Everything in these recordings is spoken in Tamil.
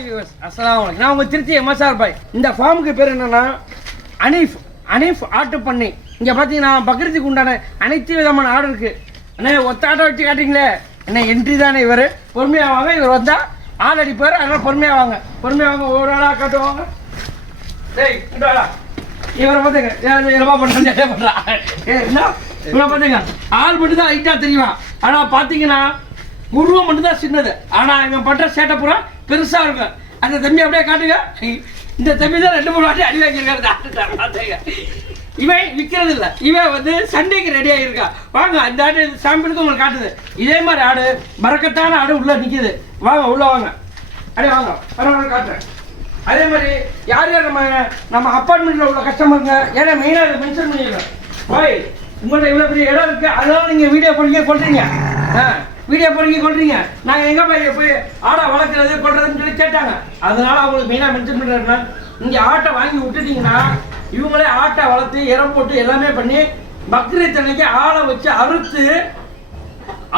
ஹாய் வியூவர்ஸ் அஸ்லாம் அலைக்கும் நான் உங்கள் திருச்சி எம்எஸ்ஆர் பாய். இந்த ஃபார்முக்கு பேர் என்னன்னா அனீஃப் அனீஃப் ஆட்டு பண்ணி. இங்கே பார்த்தீங்கன்னா பக்ரீத்துக்கு உண்டான அனைத்து விதமான ஆடு இருக்குது அண்ணே ஒத்த ஆட்டை வச்சு காட்டிங்களே என்ன என்ட்ரி தானே இவர். பொறுமையாக வாங்க இவர் வந்தால் ஆள் அடிப்பார். அதனால் பொறுமையாக வாங்க பொறுமையாக வாங்க ஒரு ஆளாக காட்டுவாங்க. டேய் இவரை பார்த்துங்க என்னமா பண்ணுறேன் என்ன பண்ணுறா என்ன? இவரை பார்த்துங்க ஆள் மட்டும் தான் ஹைட்டாக தெரியுமா? ஆனால் பார்த்தீங்கன்னா உருவம் மட்டும் தான் சின்னது. ஆனால் இவன் பண்ணுற சேட்டை பூரா பெருசாக இருக்கும். அந்த தம்பி அப்படியே காட்டுங்க. இந்த தம்பி தான் ரெண்டு மூணு வாட்டி அடி வாங்கியிருக்காரு. டாக்டர் பார்த்துங்க. இவன் விற்கிறது இல்லை. இவன் வந்து சண்டைக்கு ரெடி ஆகியிருக்கா வாங்க அந்த ஆடு சாம்பிளுக்கு உங்களுக்கு காட்டுது. இதே மாதிரி ஆடு மறக்கத்தான ஆடு உள்ளே நிற்கிது வாங்க உள்ளே வாங்க. அப்படியே வாங்க. பரவாயில்ல காட்டுறேன். அதே மாதிரி யார் யார் நம்ம நம்ம அப்பார்ட்மெண்ட்டில் உள்ள கஸ்டமருங்க ஏன்னா மெயினாக இதை மென்ஷன் பண்ணிடுறோம் பாய் உங்கள்கிட்ட இவ்வளோ பெரிய இடம் இருக்குது அதெல்லாம் நீங்கள் வீடியோ போடுறீங்க கொள்றீங்க ஆ. வீடியோ போடுறீங்க கொள்றீங்க. நாங்கள் எங்கே போய் போய் ஆடை வளர்க்குறது கொள்றதுன்னு சொல்லி கேட்டாங்க. அதனால அவங்களுக்கு மெயினாக மென்ஷன் பண்ணுறேன்னா இங்கே ஆட்டை வாங்கி விட்டுட்டீங்கன்னா இவங்களே ஆட்டை வளர்த்து இறம் போட்டு எல்லாமே பண்ணி பக்ரீத் அன்னைக்கு ஆளை வச்சு அறுத்து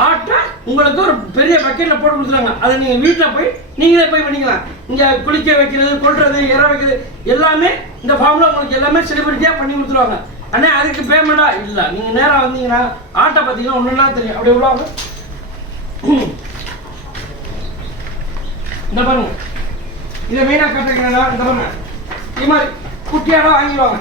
ஆட்டை உங்களுக்கு ஒரு பெரிய பக்கெட்டில் போட்டு கொடுத்துருவாங்க. அதை நீங்கள் வீட்டில் போய் நீங்களே போய் பண்ணிக்கலாம். இங்கே குளிக்க வைக்கிறது கொல்றது இற வைக்கிறது எல்லாமே இந்த ஃபார்மில் உங்களுக்கு எல்லாமே செலிபிரிட்டியாக பண்ணி கொடுத்துருவாங்க. அண்ணே அதுக்கு பேமெண்ட்டாக இல்லை. நீங்கள் நேராக வந்தீங்கன்னா ஆட்டை பார்த்தீங்கன்னா ஒண்ணுன்னா தெரியும். அப்படி உள்ளவங்க இந்த பாருங்க. இதை மெயினா கட்டுறீங்கன்னா இந்த பாருங்க. இது மாதிரி குட்டியாட வாங்கிடுவாங்க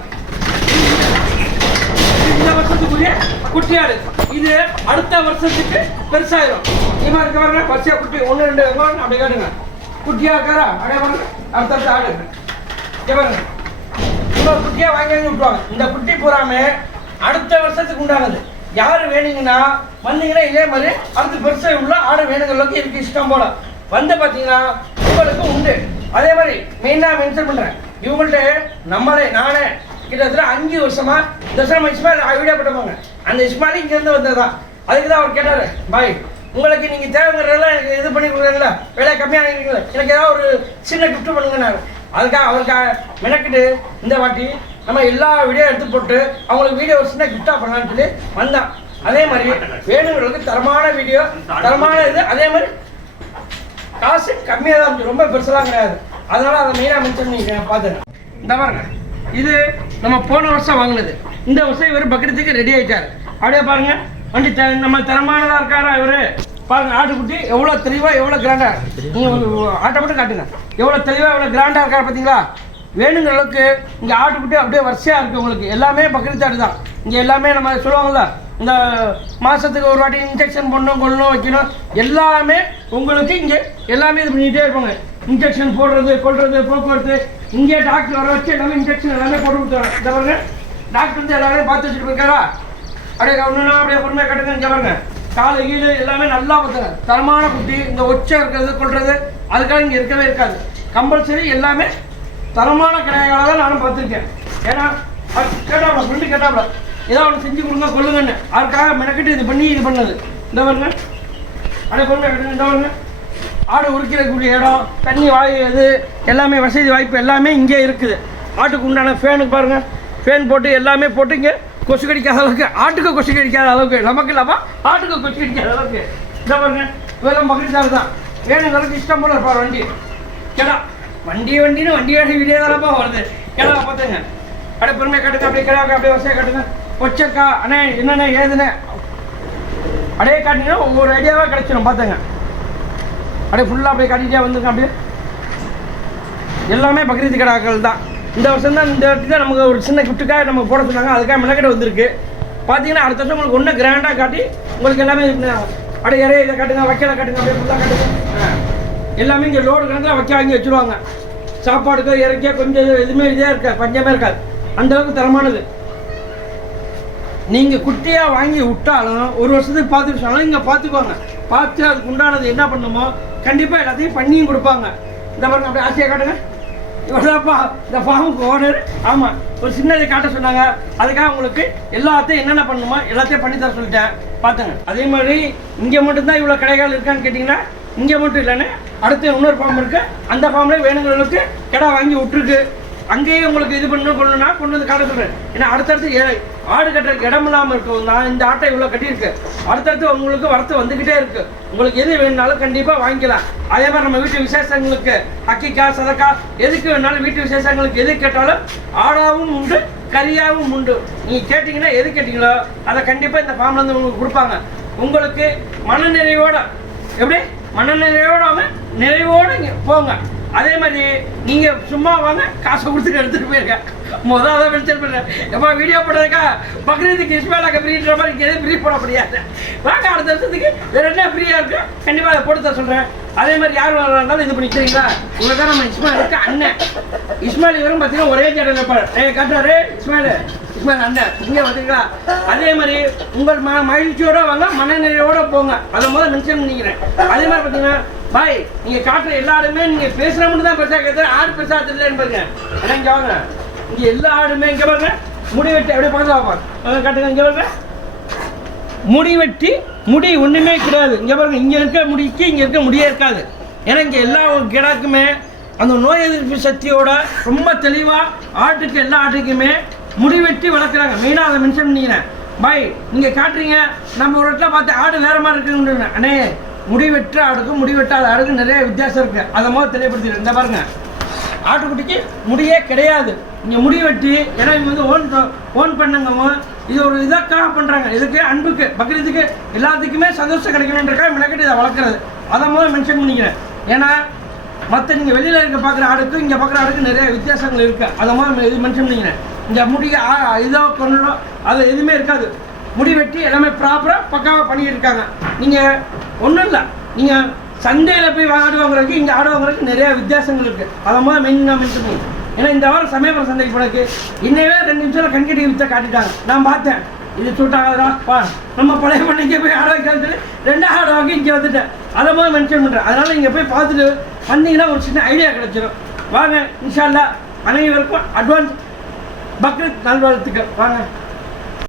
இந்த வருஷத்துக்குரிய குட்டியாடு. இது அடுத்த வருஷத்துக்கு பெருசாயிரும். இவன் இருக்க பாருங்க. பச்சையா குட்டி. ஒன்று ரெண்டு பாருங்க. அப்படி கேட்டுங்க. குட்டியா இருக்காரா? அப்படியே பாருங்க. அடுத்தடுத்த ஆடு. இங்க பாருங்க. இன்னொரு குட்டியா வாங்கி வாங்கி விட்டுருவாங்க. இந்த குட்டி பூராமே அடுத்த வருஷத்துக்கு உண்டானது. யார் வேணுங்கன்னா வந்தீங்கன்னா இதே மாதிரி அடுத்து பெருசாக உள்ள ஆடு வேணுங்களுக்கு இருக்கு இஷ்டம் போல. வந்து பார்த்தீங்கன்னா உங்களுக்கு உண்டு. அதே மாதிரி மெயினாக மென்ஷன் பண்ணுறேன் இவங்கள்ட்ட நம்மளே நானே கிட்டத்தட்ட அஞ்சு வருஷமா தசரம் இஸ்மாயில் வீடியோ போட்டுப்பாங்க அந்த இஸ்மாயில் இங்கேருந்து வந்ததுதான். அதுக்கு தான் அவர் கேட்டார் பாய் உங்களுக்கு நீங்கள் தேவைங்கிறதெல்லாம் எனக்கு இது பண்ணி கொடுக்குறீங்களா? விலை கம்மியாக இருக்கீங்களா எனக்கு ஏதாவது ஒரு சின்ன கிஃப்ட் பண்ணுங்கன்னாரு. அதுக்காக அவருக்காக மெனக்கிட்டு இந்த வாட்டி நம்ம எல்லா வீடியோ எடுத்து போட்டு அவங்களுக்கு வீடியோ ஒரு சின்ன கிஃப்டாக பண்ணலாம்னு சொல்லி வந்தான். அதே மாதிரி வேணுங்கிறதுக்கு தரமான வீடியோ தரமான இது அதே மாதிரி காசு கம்மியாக தான் இருந்துச்சு. ரொம்ப பெருசெல்லாம் கிடையாது. அதனால அதை மெயினாக மென்ஷன் பண்ணிக்கிறேன் பார்த்துங்க இந்த பாருங்க. இது நம்ம போன வருஷம் வாங்கினது. இந்த வருஷம் இவர் பக்கத்துக்கு ரெடி ஆயிட்டார். அப்படியே பாருங்க. வண்டி த நம்ம தரமானதா இருக்காரா இவரு? பாருங்க ஆட்டுக்குட்டி எவ்வளோ தெளிவாக எவ்வளோ கிராண்டா நீங்கள் ஆட்டை மட்டும் காட்டுங்க. எவ்வளோ தெளிவாக எவ்வளோ கிராண்டாக இருக்காரு பார்த்தீங்களா வேணுங்கிற அளவுக்கு இங்கே ஆட்டுக்குட்டி அப்படியே வரிசையாக இருக்குது உங்களுக்கு. எல்லாமே பக்ரீத்தாடு தான். இங்கே எல்லாமே நம்ம சொல்லுவாங்கல்ல இந்த மாதத்துக்கு ஒரு வாட்டி இன்ஜெக்ஷன் பண்ணணும் கொள்ளணும் வைக்கணும் எல்லாமே உங்களுக்கு இங்கே எல்லாமே இது பண்ணிகிட்டே இருப்பாங்க. இன்ஜெக்ஷன் போடுறது கொள்வது போக்குவரத்து இங்கே டாக்டர் வர வச்சு எல்லாமே இன்ஜெக்ஷன் எல்லாமே போட்டு கொடுத்துருவாங்க. இந்த பாருங்க டாக்டர் வந்து எல்லாமே பார்த்து வச்சுட்டு இருக்காரா? அப்படியே ஒன்றுனா அப்படியே பொறுமையாக கட்டுங்க இங்கே பாருங்க. காலு ஈடு எல்லாமே நல்லா பார்த்துங்க. தரமான குட்டி இந்த ஒச்சை இருக்கிறது கொள்வது அதுக்காக இங்கே இருக்கவே இருக்காது. கம்பல்சரி எல்லாமே தரமான கடைகளை தான் நானும் பார்த்துருக்கேன். ஏன்னா அது கேட்டாப்ல ஃப்ரெண்டு கேட்டாப்ல ஏதோ ஒன்று செஞ்சு கொடுங்க கொள்ளுங்கன்னு. அதுக்காக மெனக்கட்டு இது பண்ணி இது பண்ணது. இந்த பாருங்க. அப்படியே பொறுமையாக விடுங்க இந்த பாருங்க. ஆடு உருக்கிறக்கூடிய இடம் தண்ணி வாய் இது எல்லாமே வசதி வாய்ப்பு எல்லாமே இங்கே இருக்குது. ஆட்டுக்கு உண்டான ஃபேனுக்கு பாருங்கள் ஃபேன் போட்டு எல்லாமே போட்டு இங்கே கொசு கடிக்காத அளவுக்கு ஆட்டுக்கு கொசு கடிக்காத அளவுக்கு. நமக்கு இல்லாமல் ஆட்டுக்கு கொசு கடிக்காத அளவுக்கு. இதை பாருங்க. இதெல்லாம் மகிழ்ச்சியாக தான். வேணும் அளவுக்கு இஷ்டம் போல இருப்பார் வண்டி. கேடா வண்டி வண்டின்னு வண்டி வீடியோ தானப்பா வருது. கேடா பார்த்துங்க. அப்படியே பொறுமையாக கட்டுங்க அப்படியே கிடா அப்படியே வசதியாக கட்டுங்க. கொச்சக்கா அண்ணே என்னண்ணே ஏதுண்ணே? அப்படியே காட்டிங்கன்னா ஒவ்வொரு ஐடியாவாக கிடச்சிடும் பார்த்துங்க. அப்படியே ஃபுல்லாக அப்படியே காட்டிகிட்டே வந்துருங்க அப்படியே. எல்லாமே பக்ரீத் கடாக்கள் தான். இந்த வருஷம் தான் இந்த வாட்டி தான் நமக்கு ஒரு சின்ன கிஃப்ட்டுக்காக நம்ம போட சொன்னாங்க. அதுக்காக மிளகடை வந்திருக்கு. பார்த்தீங்கன்னா அடுத்த வருஷம் உங்களுக்கு ஒன்றும் கிராண்டாக காட்டி உங்களுக்கு எல்லாமே அப்படியே இறைய இதை காட்டுங்க வைக்கலை காட்டுங்க அப்படியே ஃபுல்லாக காட்டுங்க. எல்லாமே இங்கே லோடு கணக்கில் வைக்க வாங்கி வச்சுருவாங்க. சாப்பாடுக்கோ இறக்கியா கொஞ்சம் எதுவுமே இதே இருக்காது பஞ்சமே இருக்காது. அந்த அளவுக்கு தரமானது. நீங்கள் குட்டியாக வாங்கி விட்டாலும் ஒரு வருஷத்துக்கு பார்த்துட்டு சொன்னாலும் இங்கே பார்த்துக்குவாங்க பார்த்து அதுக்கு உண்டானது என்ன பண்ணுமோ கண்டிப்பாக எல்லாத்தையும் பண்ணியும் கொடுப்பாங்க. இந்த பாருங்க அப்படியே ஆசையாக காட்டுங்க. இவ்வளோப்பா இந்த ஃபார்முக்கு ஓனர் ஆமாம் ஒரு சின்னதை காட்ட சொன்னாங்க. அதுக்காக உங்களுக்கு எல்லாத்தையும் என்னென்ன பண்ணணுமோ எல்லாத்தையும் பண்ணித்தர தர சொல்லிட்டேன். பார்த்துங்க. அதே மாதிரி இங்கே மட்டும்தான் இவ்வளோ கடைகள் இருக்கான்னு கேட்டிங்கன்னா இங்கே மட்டும் இல்லைன்னா அடுத்து இன்னொரு ஃபார்ம் இருக்குது அந்த ஃபார்மில் வேணுங்கிறவங்களுக்கு கடை வாங்கி விட்டுருக்கு. அங்கேயே உங்களுக்கு இது பண்ணணும் கொள்ளணும்னா கொண்டு வந்து காட்ட சொல்கிறேன் ஏன்னா அடுத்தடுத்து ஏ- ஆடு கட்டுறதுக்கு இடம் இல்லாமல் இருக்கும் நான் இந்த ஆட்டை இவ்வளோ கட்டியிருக்கு. அடுத்தடுத்து உங்களுக்கு வரத்து வந்துக்கிட்டே இருக்குது உங்களுக்கு எது வேணுனாலும் கண்டிப்பாக வாங்கிக்கலாம். அதே மாதிரி நம்ம வீட்டு விசேஷங்களுக்கு அக்கிக்கா சதக்கா எதுக்கு வேணாலும் வீட்டு விசேஷங்களுக்கு எது கேட்டாலும் ஆடாவும் உண்டு கரியாகவும் உண்டு. நீங்கள் கேட்டிங்கன்னா எது கேட்டிங்களோ அதை கண்டிப்பாக இந்த ஃபார்ம்ல வந்து உங்களுக்கு கொடுப்பாங்க. உங்களுக்கு மனநிறைவோட எப்படி? மனநிறைவோட வாங்க நிறைவோடு போங்க. அதே மாதிரி நீங்கள் சும்மா வாங்க காசை கொடுத்துட்டு எடுத்துகிட்டு போயிருங்க. முதல் அதை மென்ஷன் பண்ணுறேன் எப்போ வீடியோ போடுறதுக்கா பக்ரீதுக்கு இஸ்மேலாக்க ஃப்ரீன்ற மாதிரி இங்கே எதுவும் ஃப்ரீ போட முடியாது. வாங்க அடுத்த வருஷத்துக்கு வேறு என்ன ஃப்ரீயாக இருக்கும் கண்டிப்பாக அதை போட்டு தர சொல்கிறேன் அதே மாதிரி யார் வரலாம்னாலும் இது பண்ணிக்கிறீங்களா? உங்களை தான் நம்ம இஸ்மாயிலுக்கு அண்ணன். இஸ்மாயில் இவரும் பார்த்தீங்கன்னா ஒரே ஜடல் இருப்பார். ஏ காட்டுறாரு. இஸ்மாயில் இஸ்மாயில் அண்ணன் இங்கே பார்த்தீங்களா அதே மாதிரி உங்கள் ம மகிழ்ச்சியோட வாங்க மனநிலையோட போங்க. அதை முதல்ல மென்ஷன் பண்ணிக்கிறேன். அதே மாதிரி பார்த்தீங்கன்னா பாய் நீங்கள் காட்டுற எல்லா ஆடுமே நீங்கள் பேசுகிற மட்டும் தான் பெருசாக கேட்குறது ஆடு பெருசாக தெரியலன்னு பாருங்க. ஏன்னா இங்கே வாங்க. இங்கே எல்லா ஆடுமே இங்கே பாருங்க. முடி வெட்டி அப்படியே பக்கத்தில் வாங்க. காட்டுங்க இங்கே பாருங்க. முடி வெட்டி முடி ஒன்றுமே கிடையாது. இங்கே பாருங்க இங்கே இருக்க முடிக்கு இங்கே இருக்க முடியே இருக்காது. ஏன்னா இங்கே எல்லா கிடாக்குமே அந்த நோய் எதிர்ப்பு சக்தியோட ரொம்ப தெளிவாக ஆட்டுக்கு எல்லா ஆட்டுக்குமே முடி வெட்டி வளர்க்குறாங்க. மெயினாக அதை மென்ஷன் பண்ணிக்கிறேன். பாய் நீங்கள் காட்டுறீங்க. நம்ம ஒரு இடத்துல பார்த்து ஆடு வேறு மாதிரி இருக்குன்னு அண்ணே முடி வெட்டுற ஆடுக்கும் முடி வெட்டாத ஆடுக்கும் நிறைய வித்தியாசம் இருக்குது அதை மாதிரி தெளிவுபடுத்திடுறேன் இந்த பாருங்கள் ஆட்டுக்குட்டிக்கு முடியே கிடையாது. இங்கே முடி வெட்டி ஏன்னா இவங்க வந்து ஓன் ஓன் பண்ணுங்க இது ஒரு இதற்காக பண்ணுறாங்க இதுக்கு அன்புக்கு பக்ரீத்துக்கு எல்லாத்துக்குமே சந்தோஷம் கிடைக்கணுன்றக்காக மிளகட்டு இதை வளர்க்குறது. அதை முதல்ல மென்ஷன் பண்ணிக்கிறேன். ஏன்னா மற்ற நீங்கள் வெளியில் இருக்க பார்க்குற ஆடுக்கும் இங்கே பார்க்குற ஆடுக்கு நிறைய வித்தியாசங்கள் இருக்குது அதை மாதிரி இது மென்ஷன் பண்ணிக்கிறேன். இங்கே முடிய இதோ கொண்டோ அது எதுவுமே இருக்காது. முடி வெட்டி எல்லாமே ப்ராப்பராக பக்காவாக பண்ணிட்டு இருக்காங்க. நீங்கள் ஒன்றும் இல்லை. நீங்கள் சந்தையில் போய் ஆடு வாங்குறதுக்கு இங்கே ஆடு வாங்குறதுக்கு நிறைய வித்தியாசங்கள் இருக்குது அதை மாதிரி மெயினாக மென்ஷன் பண்ணிக்கிறேன். ஏன்னா இந்த வாரம் சமயபுரம் சந்தைக்கு போனதுக்கு இன்னவே ரெண்டு நிமிஷம் கண்கட்டி வித்த காட்டிட்டாங்க. நான் பார்த்தேன். இது சூட் பா நம்ம பழைய பண்ணைக்கே போய் ஆட வைக்கலாம்னு ரெண்டாக ரெண்டு வாங்கி இங்கே வந்துட்டேன். அதை மாதிரி மென்ஷன் பண்ணுறேன் அதனால் இங்கே போய் பார்த்துட்டு வந்தீங்கன்னா ஒரு சின்ன ஐடியா கிடைச்சிடும் வாங்க இன்ஷால்லா அனைவருக்கும் அட்வான்ஸ் பக்ரீத் நல்வாழ்த்துக்கள். வாங்க.